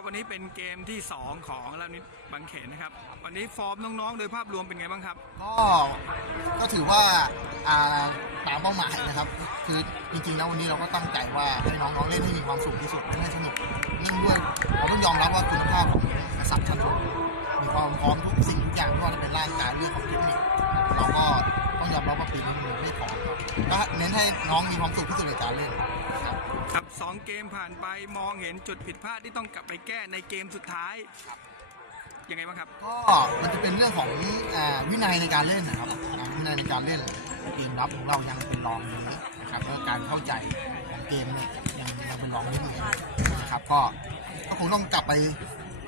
ครับวันนี้เป็นเกมที่ 2 ของลานิดบางเขนนะครับ วันนี้ฟอร์มน้องๆ โดยภาพรวมเป็นไงบ้างครับ ก็ก็ถือว่าอ่าตามเป้าหมายนะครับ คือจริงๆแล้ววันนี้เราก็ตั้งใจว่าให้น้องๆเล่นให้มีความสุขที่สุดเล่นให้สนุกเนื่องด้วยเราต้องยอมรับว่าคุณภาพของกษัตริย์ชั้นสูงมีความพร้อมทุกสิ่งทุกอย่างไม่ว่าจะเป็นร่างกายเรื่องของเทคนิคเราก็ ต้องยอมรับว่าปีนี้มันไม่พอครับก็เน้นให้น้องมีความสุขที่สุดในการเล่นครับครับสองเกมผ่านไปมองเห็นจุดผิดพลาดที่ต้องกลับไปแก้ในเกมสุดท้ายยังไงบ้างครับ ก็มันจะเป็นเรื่องของอ่าวินัยในการเล่นนะครับอ่าวินัยในการเล่นเกมรับของเรายังเป็นรองอยู่นะครับแล้วการเข้าใจของเกมเนี่ยยังยังเป็นรองนิดนึงนะครับก็ก็คงต้องกลับไป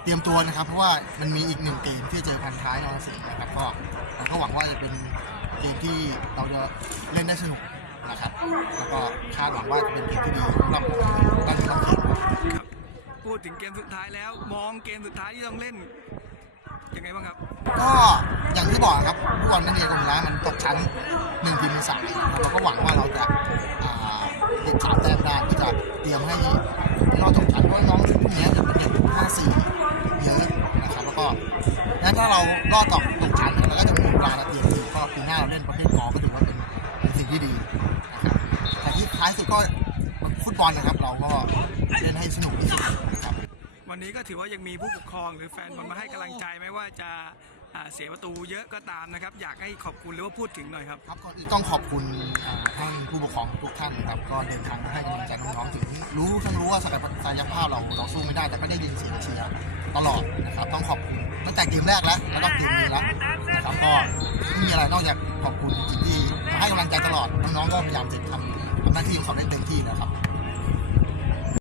เตรียมตัวนะครับ เพราะว่ามันมีอีกหนึ่งเกมที่จะเจอพันท้ายนอร์สิงห์นะครับก็เราก็หวังว่าจะเป็น เกมที่เราจะเล่นได้สนุกนะครับ แล้วก็คาดหวังว่าจะเป็นเกมที่ดีสำหรับผมตั้งใจเล่นครับครับพูดถึงเกมสุดท้ายแล้ว มองเกมสุดท้ายที่ต้องเล่นยังไงบ้างครับ ก็อย่างที่บอกครับทุกวันนักเรียนกรมร้ามันตกชั้นหนึ่งทีมสามเราก็หวังว่าเราจะอ่าเก็บสามแต้มได้ที่จะเตรียมให้เราตกชั้นเพราะว่าน้องพวกนี้จะเป็นเด็กห้าสี่เยอะนะครับแล้วก็งั้นถ้าเรารอดตกตกชั้นเราก็จะมีเวลาเตรียมที มก็ปีหน้าเราเล่นประเภทกอก็ถือว่าเป็นเป็นสิ่งที่ดีนะครับแต่ที่ท้ายสุดก็ฟุตบอลนะครับ เราก็เล่นให้สนุกที่สุดนะครับวันนี้ก็ถือว่ายังมีผู้ปกครองหรือแฟนบอลมาให้กำลังใจไม่ว่าจะอ่าเสียประตูเยอะก็ตามนะครับ อยากให้ขอบคุณหรือว่าพูดถึงหน่อยครับ ครับก่อนอื่นต้องขอบคุณอ่าท่านผู้ปกครองทุกท่านนะครับก็เดินทางมาให้กำลังใจน้องๆถึงรู้ทั้งรู้ว่าศักยภาพเราเราสู้ไม่ได้แต่ก็ได้ยินเสียงเชียร์ตลอดนะครับต้องขอบคุณตั้งแต่เกมแรกแล้วแล้วก็เกมนี้แล้วนะครับก็ไม่มีอะไรนอกจากขอบคุณจริงๆที่ให้กำลังใจตลอดน้องๆก็พยายามจะทำทำหน้าที่ของเขาได้เต็มที่นะครับ